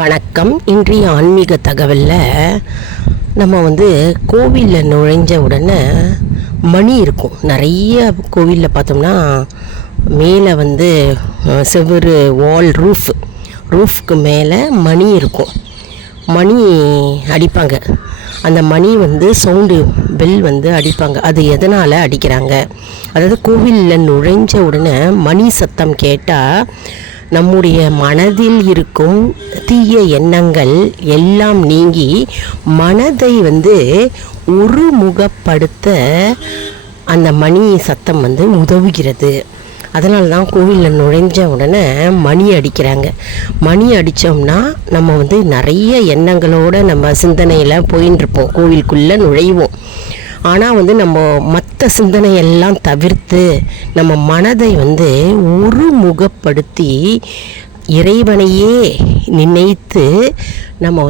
வணக்கம். இன்றைய ஆன்மீக தகவலில் நம்ம கோவிலில் நுழைஞ்ச உடனே மணி இருக்கும். நிறைய கோவிலில் பார்த்தோம்னா மேலே செவ்வறு ரூஃப்க்கு மேலே மணி இருக்கும். மணி அடிப்பாங்க. அந்த மணி சவுண்டு பெல் அடிப்பாங்க. அது எதனால் அடிக்கிறாங்க? அதாவது கோவிலில் நுழைஞ்ச உடனே மணி சத்தம் கேட்டால் நம்முடைய மனதில் இருக்கும் தீய எண்ணங்கள் எல்லாம் நீங்கி மனதை ஒருமுகப்படுத்த அந்த மணி சத்தம் உதவுகிறது. அதனால தான் கோவிலில் நுழைஞ்ச உடனே மணி அடிக்கிறாங்க. மணி அடித்தோம்னா நம்ம நிறைய எண்ணங்களோடு நம்ம சிந்தனையில் போயின்னு இருப்போம். கோவிலுக்குள்ளே நுழைவோம். ஆனால் நம்ம மற்ற சிந்தனையெல்லாம் தவிர்த்து நம்ம மனதை ஒருமுகப்படுத்தி இறைவனையே நினைத்து நம்ம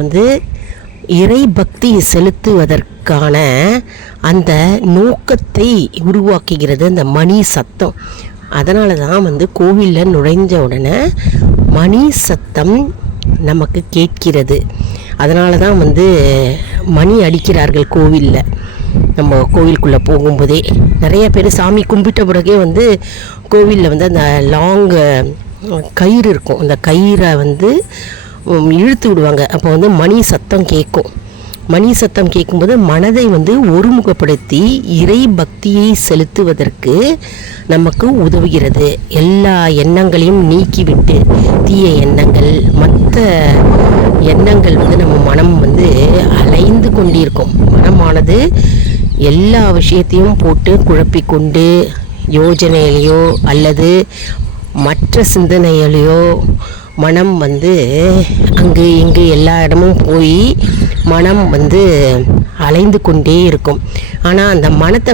இறை பக்தி செலுத்துவதற்கான அந்த நோக்கத்தை உருவாக்குகிறது அந்த மணி சத்தம். அதனால தான் கோவிலில் நுழைஞ்ச உடனே மணி சத்தம் நமக்கு கேட்கிறது. அதனால தான் மணி அடிக்கிறார்கள் கோவிலில். நம்ம கோவிலுக்குள்ளே போகும்போதே நிறைய பேர் சாமி கும்பிட்ட பிறகே கோவிலில் அந்த லாங் கயிறு இருக்கும். அந்த கயிறை இழுத்து விடுவாங்க. அப்போ மணி சத்தம் கேட்கும். மணி சத்தம் கேட்கும்போது மனதை ஒருமுகப்படுத்தி இறை பக்தியை செலுத்துவதற்கு நமக்கு உதவுகிறது. எல்லா எண்ணங்களையும் நீக்கிவிட்டு தீய எண்ணங்கள் மற்ற எண்ணங்கள் நம்ம மனம் அலைந்து கொண்டிருக்கும். மனமானது எல்லா விஷயத்தையும் போட்டு குழப்பிக்கொண்டு யோஜனையிலையோ அல்லது மற்ற சிந்தனையிலையோ மனம் அங்கு இங்கு எல்லா இடமும் போய் மனம் அலைந்து கொண்டே இருக்கும். ஆனால் அந்த மனத்தை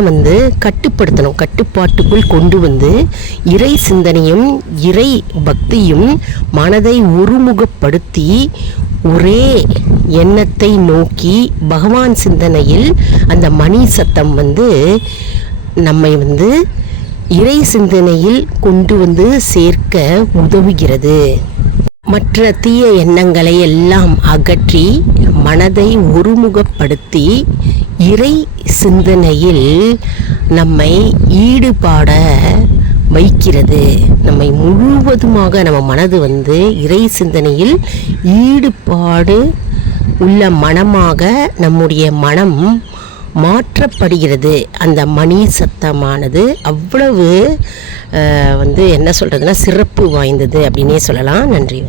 கட்டுப்படுத்தணும். கட்டுப்பாட்டுக்குள் கொண்டு இறை சிந்தனையும் இறை பக்தியும் மனதை ஒருமுகப்படுத்தி ஒரே எண்ணத்தை நோக்கி பகவான் சிந்தனையில் அந்த மணி சத்தம் நம்மை இறை சிந்தனையில் கொண்டு சேர்க்க உதவுகிறது. மற்ற தீய எண்ணங்களை எல்லாம் அகற்றி மனதை ஒருமுகப்படுத்தி இறை சிந்தனையில் நம்மை ஈடுபாட வைக்கிறது. நம்மை முழுவதுமாக நம்ம மனது இறை சிந்தனையில் ஈடுபாடு உள்ள மனமாக நம்முடைய மனம் மாற்றப்படுகிறது. அந்த மணி சத்தமானது அவ்வளவு என்ன சொல்கிறதுனா சிறப்பு வாய்ந்தது அப்படின்னே சொல்லலாம். நன்றி.